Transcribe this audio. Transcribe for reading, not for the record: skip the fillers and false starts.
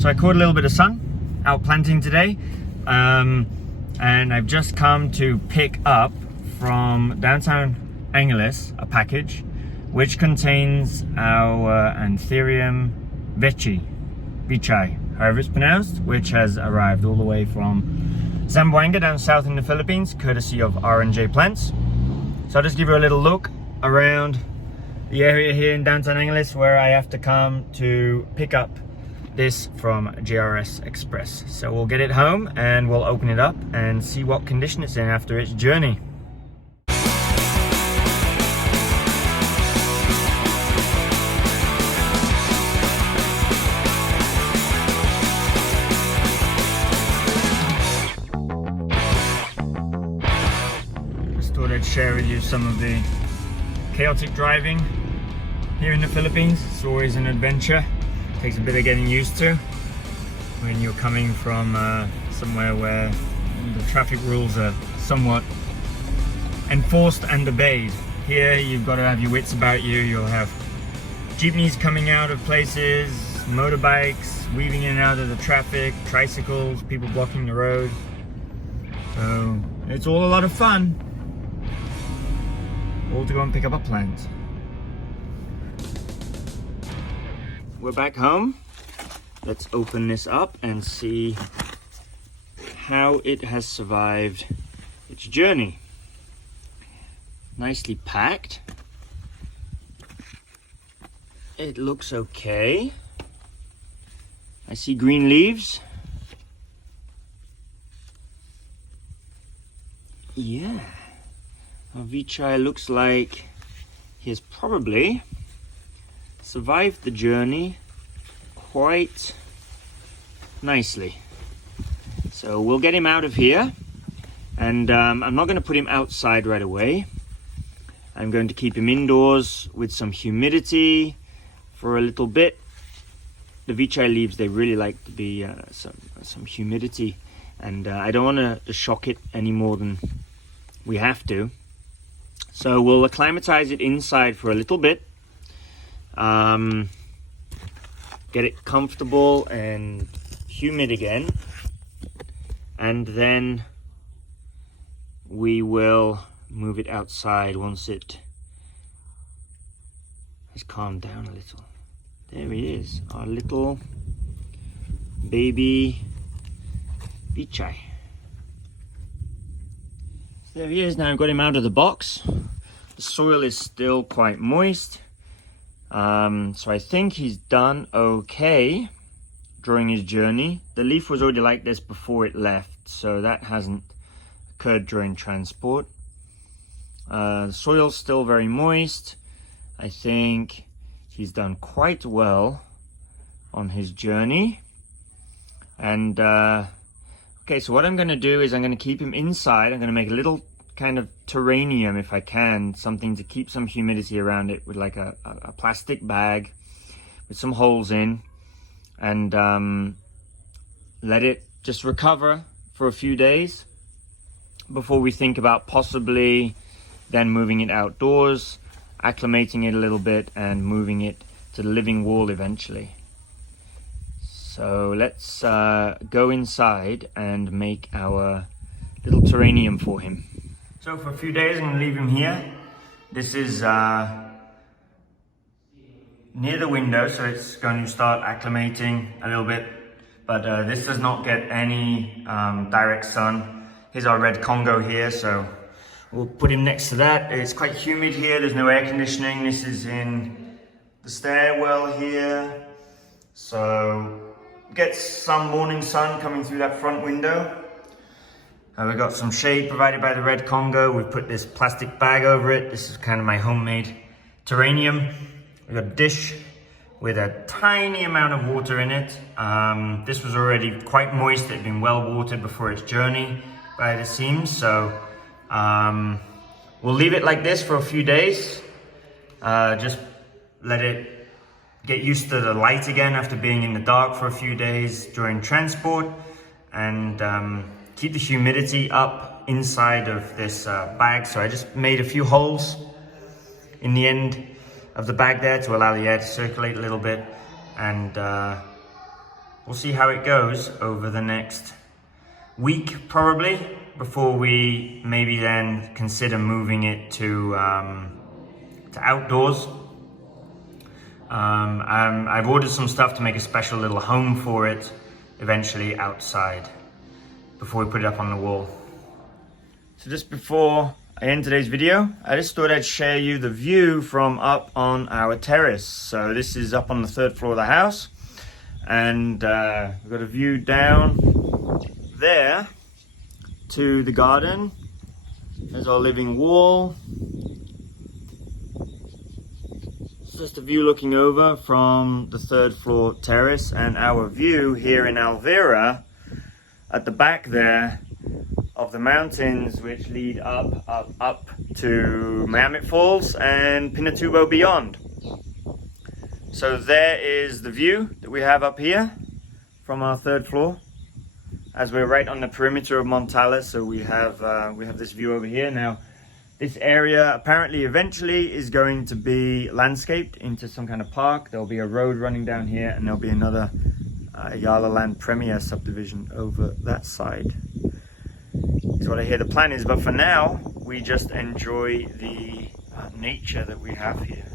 So I caught a little bit of sun out planting today, and I've just come to pick up from downtown Angeles a package which contains our Anthurium Veitchii, however it's pronounced, which has arrived all the way from Zamboanga down south in the Philippines, courtesy of R&J Plants. So I'll just give you a little look around the area here in downtown Angeles where I have to come to pick up this from GRS Express. So we'll get it home and we'll open it up and see what condition it's in after its journey. Just thought I'd share with you some of the chaotic driving here in the Philippines. It's always an adventure. Takes a bit of getting used to when you're coming from somewhere where the traffic rules are somewhat enforced and obeyed. Here you've got to have your wits about you. You'll have jeepneys coming out of places, motorbikes weaving in and out of the traffic, tricycles, people blocking the road. So it's all a lot of fun. All to go and pick up a plant. We're back home. Let's open this up and see how it has survived its journey. Nicely packed. It looks okay. I see green leaves. Yeah. Our Veitchii looks like he has probably survived the journey quite nicely. So we'll get him out of here, and I'm not going to put him outside right away. I'm going to keep him indoors with some humidity for a little bit. The Veitchii leaves, they really like to be some humidity, and I don't want to shock it any more than we have to. So we'll acclimatize it inside for a little bit. Get it comfortable and humid again, and then we will move it outside once it has calmed down a little. There he is, our little baby Veitchii. There he is. Now I've got him out of the box. The soil is still quite moist. So I think he's done okay during his journey. The leaf was already like this before it left, so that hasn't occurred during transport. The soil's still very moist. I think he's done quite well on his journey. And okay, so what I'm going to do is I'm going to keep him inside. I'm going to make a little kind of terrarium, if I can, something to keep some humidity around it, with like a plastic bag with some holes in, and let it just recover for a few days before we think about possibly then moving it outdoors, acclimating it a little bit, and moving it to the living wall eventually. So let's go inside and make our little terrarium for him. So for a few days I'm going to leave him here. This is near the window, so it's going to start acclimating a little bit. But this does not get any direct sun. Here's our red Congo here, so we'll put him next to that. It's quite humid here, there's no air conditioning. This is in the stairwell here. So get some morning sun coming through that front window. We've got some shade provided by the red Congo. We've put this plastic bag over it. This is kind of my homemade terrarium. We've got a dish with a tiny amount of water in it. This was already quite moist. It had been well watered before its journey by the seams. So we'll leave it like this for a few days. Just let it get used to the light again after being in the dark for a few days during transport, and keep the humidity up inside of this bag. So I just made a few holes in the end of the bag there to allow the air to circulate a little bit, and we'll see how it goes over the next week probably, before we maybe then consider moving it to outdoors. I've ordered some stuff to make a special little home for it eventually outside before we put it up on the wall. So just before I end today's video, I just thought I'd share you the view from up on our terrace. So this is up on the 3rd floor of the house, and we've got a view down there to the garden. There's our living wall. It's just a view looking over from the 3rd floor terrace, and our view here in Elvira at the back there of the mountains which lead up to Mammoth Falls and Pinatubo beyond. So there is the view that we have up here from our 3rd floor, as we're right on the perimeter of Montala. So we have this view over here. Now this area apparently eventually is going to be landscaped into some kind of park. There'll be a road running down here, and there'll be another Yala Land Premier subdivision over that side, is what I hear the plan is. But for now, we just enjoy the nature that we have here.